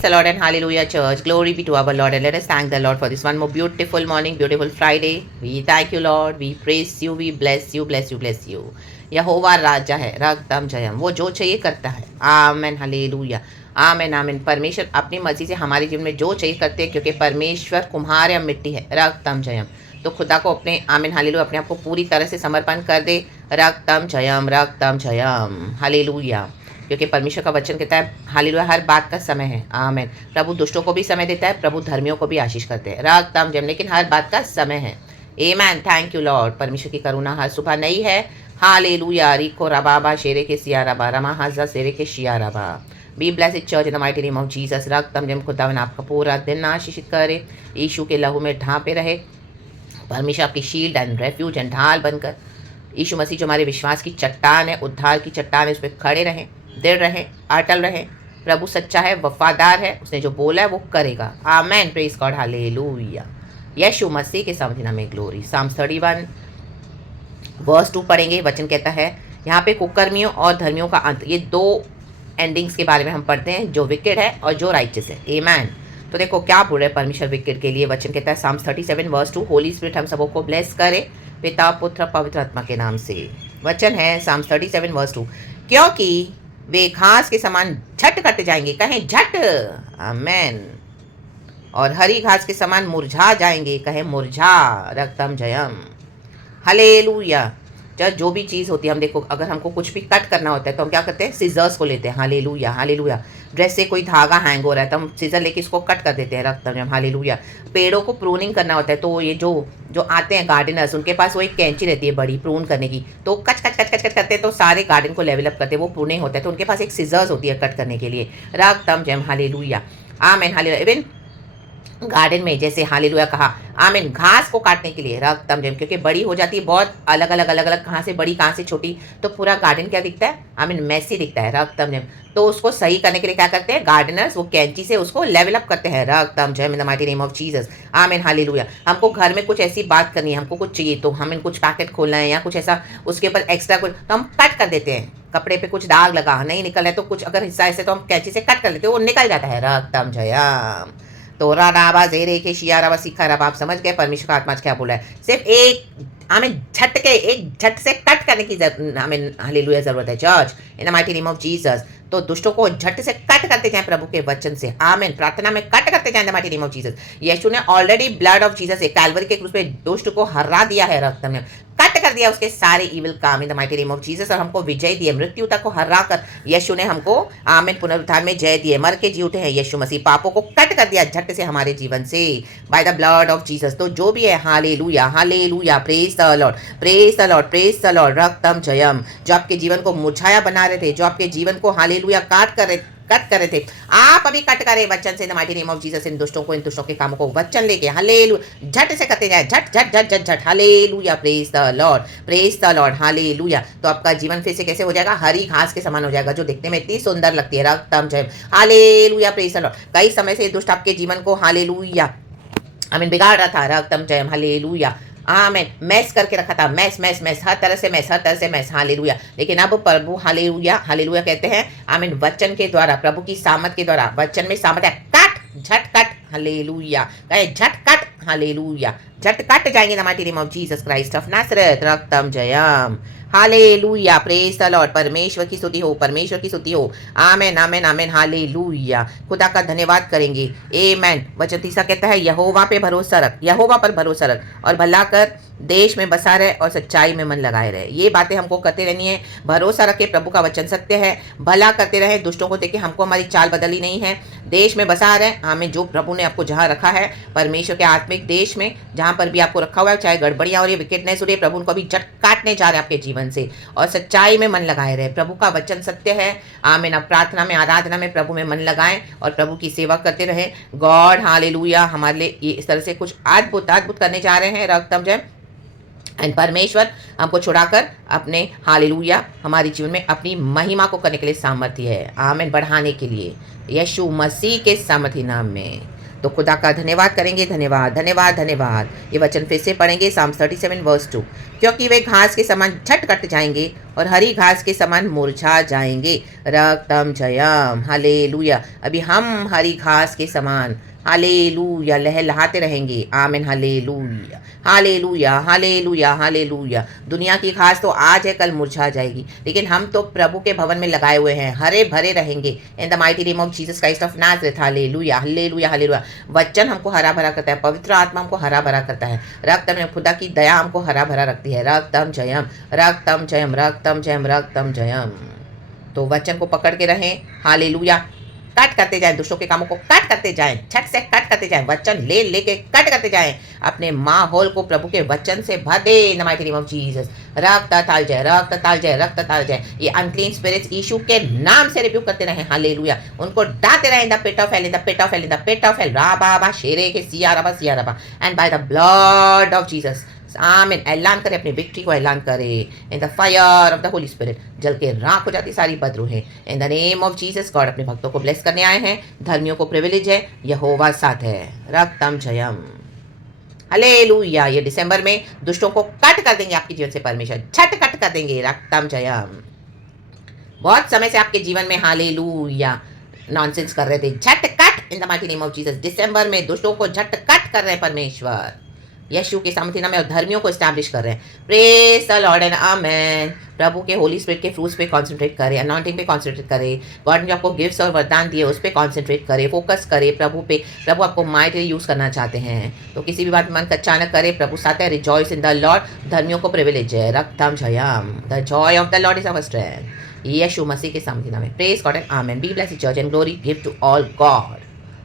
Praise the Lord and hallelujah, church. Glory be to our Lord, and let us thank the Lord for this one more beautiful morning, beautiful Friday. We thank you, Lord. We praise you, we bless you, bless you, bless you. यहोवा राजा है, रगतम जयम, वो जो चाहिए करता है. आमेन, hallelujah. आमेन आमेन. परमेश्वर अपनी मर्जी से हमारे जीवन में जो चाहिए करते हैं, क्योंकि परमेश्वर कुम्हार या मिट्टी है. रगतम जयम. तो खुदा को अपने आमीन हालेलुया अपने आप को पूरी तरह से समर्पण कर दे. रगतम जयम हालेलुया. क्योंकि परमेश्वर का वचन कहता है हालेलुया हर बात का समय है. आमीन. प्रभु दुष्टों को भी समय देता है, प्रभु धर्मियों को भी आशीष करते हैं. रगतम जयम, लेकिन हर बात का समय है. आमेन. Thank you lord. परमेश्वर की करुणा हर सुबह नई है. हालेलुया. रिको रबाबा शेरे के सिया रबा रमा हाजा शेरे के शिया रबा. Be blessed church in the mighty name of Jesus. रगतम जयम. खुदावन आपका पूरा दिन आशीषित करे, यीशु के लहू में ढांपे रहे. परमेश्वर आपकी शील्ड एंड रेफ्यूज एंड ढाल बनकर, यीशु मसीह जो हमारे विश्वास की चट्टान है, उद्धार की चट्टान है, उस पर खड़े रहें, दृढ़ रहें, अटल रहें. प्रभु सच्चा है, वफादार है, उसने जो बोला है वो करेगा. आमेन. Praise God. हालेलुया. यीशु मसीह के सामर्थ्य नाम में ग्लोरी. साम्स 31 वर्स 2 पढ़ेंगे. वचन कहता है यहाँ पे कुकर्मियों और धर्मियों का अंत, ये दो एंडिंग्स के बारे में हम पढ़ते हैं, जो विकेड है और जो राइचस है. आमेन. तो देखो क्या बोल रहे हैं परमेश्वर विकेड के लिए. वचन कहता है साम्स 37 वर्स 2, होली स्पिरिट हम सबों को ब्लेस करे पिता पुत्र पवित्र आत्मा के नाम से. वचन है साम्स 37 वर्स 2, क्योंकि वे घास के समान झट कट जाएंगे. कहें झट. आमेन. और हरी घास के समान मुरझा जाएंगे. कहें मुरझा. रगतम जयम. हालेलुया. जो भी चीज़ होती है, हम देखो अगर हमको कुछ भी कट करना होता है तो हम क्या करते हैं, सीजर्स को लेते हैं. Hallelujah hallelujah. ड्रेस से कोई धागा हैंग हो रहा है तो हम सीजर लेके इसको कट कर देते हैं. रगतम जयम. हालेलुया. पेड़ों को प्रूनिंग करना होता है तो ये जो जो आते हैं गार्डनर्स, उनके पास वो एक कैंची रहती है बड़ी प्रून करने की, तो कच कच कच कच कच करते हैं तो सारे गार्डन को लेवल अप करते हैं. वो प्रूनिंग होता है तो उनके पास एक सीजर्स होती है कट करने के लिए. रगतम जयम. हालेलुया. आमेन. हालेलुया. इवन गार्डन में जैसे हालेलुया कहा आमीन, घास को काटने के लिए. रगतम जयम. क्योंकि बड़ी हो जाती है, बहुत अलग अलग कहाँ से बड़ी कहाँ से छोटी, तो पूरा गार्डन क्या दिखता है, आमीन, मैसी दिखता है. रगतम जयम. तो उसको सही करने के लिए क्या करते हैं गार्डनर्स, वो कैंची से उसको लेवल अप करते हैं. रगतम जयम. In the mighty name of Jesus. Amen hallelujah. हमको घर में कुछ ऐसी बात करनी है, हमको कुछ चाहिए तो हमें कुछ पैकेट खोलना है या कुछ ऐसा उसके ऊपर एक्स्ट्रा कुछ, तो हम कट कर देते हैं. कपड़े पे कुछ दाग लगा नहीं निकल है तो कुछ अगर हिस्सा ऐसे तो हम कैंची से कट कर लेते हैं, वो निकल जाता है. रगतम जयम. तो राबा जेरे के शिया रबा सीखा रबा. आप समझ गए परमेश्वर का आत्मा क्या बोला है. सिर्फ एक हमें झटके एक झट से कट करने की हमें हालेलुया जरूरत है church in the mighty name of Jesus. तो दुष्टों को झट से कट करते जाएं प्रभु के वचन से. आमीन. प्रार्थना में कट करते जाएं the mighty name of Jesus. यीशु ने ऑलरेडी ब्लड ऑफ जीसस से कैलवरी के क्रूस पे दुष्ट को हरा दिया है. रगतम ने कट कर दिया उसके सारे इविल काम इन the mighty name of Jesus, और हमको विजय दिए. मृत्यु तक को हरा कर यीशु ने हमको आमीन पुनरुत्थान में जय दिए. मर के जी उठे हैं यीशु मसीह. पापों को कट कर दिया झट से हमारे जीवन से by the blood of Jesus. तो जो भी है hallelujah hallelujah. Praise the lord praise the lord praise the lord. रगतम जयम. जो आपके जीवन को मुरझाया बना रहे थे, जो आपके जीवन को हालेलुया कट कर रहे थे, आप अभी कट करें वचन से in the mighty name of Jesus. इन दुष्टों को, इन दुष्टों के कामों को वचन लेके हालेलुया झट से करते जाए. झट झट झट झट झट. Hallelujah. Praise the lord praise the Lord. Hallelujah. तो आपका जीवन फिर से कैसे हो जाएगा, हरी घास के समान हो जाएगा, जो दिखने में इतनी सुंदर लगती है. रगतम जयम. हालेलुया. Praise the Lord. कई समय से दुष्ट आपके जीवन को हालेलुया आमीन बिगाड़ रहा था. रगतम जयम. हालेलुया. आमीन. मैस करके रखा था. मैस मैस मैस हर तरह से मैस. हालेलुया. लेकिन अब प्रभु हालेलुया हालेलुया कहते हैं आमीन, वचन के द्वारा, प्रभु की सामर्थ के द्वारा. वचन में सामर्थ है. कट झट कट. हालेलुया. कहे झट कट. हालेलुया. झट कट जाएंगे the mighty name of Jesus Christ of Nazareth. रगतम जयम. हालेलुया. Praise the lord. परमेश्वर की स्तुति हो, परमेश्वर की स्तुति हो. Amen amen amen. हालेलुया. खुदा का धन्यवाद करेंगे. आमेन. वचन तीसरा कहता है यहोवा पे भरोसा रख, यहोवा पर भरोसा रख और भला कर, देश में बसा रहे और सच्चाई में मन लगाए रहे. ये बातें हमको करते रहनी है. भरोसा रखे, प्रभु का वचन सत्य है. भला करते रहे, दुष्टों को देखे, हमको हमारी चाल बदली नहीं है. देश में बसा रहे, हमें जो प्रभु ने आपको जहाँ रखा है, परमेश्वर के आत्मिक देश में, जहाँ पर भी आपको रखा हुआ है, चाहे गड़बड़ियाँ हो रही है, विकेटनेस हो रही है, प्रभु उनको अभी जट काटने जा रहे हैं आपके जीवन से. और सच्चाई में मन लगाए रहे. प्रभु का वचन सत्य है. आमीन. अब प्रार्थना में, आराधना में प्रभु में मन लगाएं और प्रभु की सेवा करते रहे. गॉड हालेलुया हमारे लिए ये इस तरह से कुछ अद्भुत अद्भुत करने जा रहे हैं. रगतम जयम. एंड परमेश्वर हमको छुड़ाकर अपने हालेलुया हमारे जीवन में अपनी महिमा को करने के लिए सामर्थ्य है. आमीन. बढ़ाने के लिए यीशु मसीह के सामर्थ्य नाम में. तो खुदा का धन्यवाद करेंगे. धन्यवाद धन्यवाद धन्यवाद. ये वचन फिर से पढ़ेंगे. साम्स 37 वर्स 2, क्योंकि वे घास के समान झट कट जाएंगे और हरी घास के समान मुरझा जाएंगे। रक्तम जयम हालेलुया। अभी हम हरी घास के समान हालेलुया लहलहाते रहेंगे। आमीन हालेलुया हालेलुया हालेलुया हालेलुया। दुनिया की घास तो आज है कल मुरझा जाएगी, लेकिन हम तो प्रभु के भवन में लगाए हुए हैं, हरे भरे रहेंगे इन the mighty name of Jesus Christ of Nazareth. Hallelujah hallelujah hallelujah. वचन हमको हरा भरा करता है, पवित्र आत्मा हमको हरा भरा करता है, रक्तम खुदा की दया हमको हरा भरा रखती है। रक्तम जयम रक्तम जयम रक्तम जयम रक्तम जयम। तो वचन को पकड़ के रहें। हालेलुया। कट करते जाएं, दुष्टों के कामों को कट करते जाएं, छट से कट करते जाएं, वचन ले लेके कट करते जाएं। अपने माहौल को प्रभु के वचन से भर दे in the mighty name of Jesus. रक्त ताल जाए रक्त ताल जाए रक्त ताल जाए। ये अनक्लीन स्पिरिट्स यीशु के नाम से रिब्यूक करते रहें। हालेलुया। उनको डालते रहें in the pit of hell, in the pit of hell, in the pit of hell. राबा शेरे के सिया रबा and by the blood of Jesus. Amen. ऐलान करें, अपनी विक्ट्री को ऐलान करें in the fire of the holy spirit. जल के राख हो जाती सारी बदरूहें in the name of Jesus. God अपने भक्तों को ब्लेस करने आए हैं। धर्मियों को प्रिविलेज है, यहोवा साथ है। रक्तम जयम हालेलुया। ये दिसंबर में दुष्टों को कट कर देंगे आपके जीवन से, परमेश्वर छट कट कर देंगे। रक्तम जयम। बहुत समय से आपके जीवन में हालेलुया नॉनसेंस कर रहे थे, झट cut in the mighty name of Jesus. दिसंबर में दुष्टों को झट कट कर रहे हैं परमेश्वर यीशु के सामर्थ्य नाम में, और धर्मियों को एस्टैब्लिश कर रहे हैं। प्रेज द लॉर्ड एंड आमेन। प्रभु के होली स्पिरिट के फ्रूट्स पे कंसंट्रेट करें, अनॉइंटिंग पे कंसंट्रेट करें। गॉड ने आपको गिफ्ट्स और वरदान दिए, उस पे कंसंट्रेट करें, फोकस करें प्रभु पे। प्रभु आपको माइटली यूज करना चाहते हैं, तो किसी भी बात में मन का अचानक करे। प्रभु साथ है, रिजॉइस इन द लॉर्ड। धर्मियों को प्रिविलेज है। रक्तम जयम। The joy of the lord is our strength. यीशु मसीह के सामर्थ्य नाम में। Praise God and amen. Be blessed church and glory give to all God.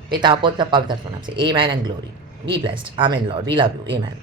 पिता पुत्र पवित्र आत्मा नाम से amen and glory. Be blessed. Amen lord, we love you. Amen.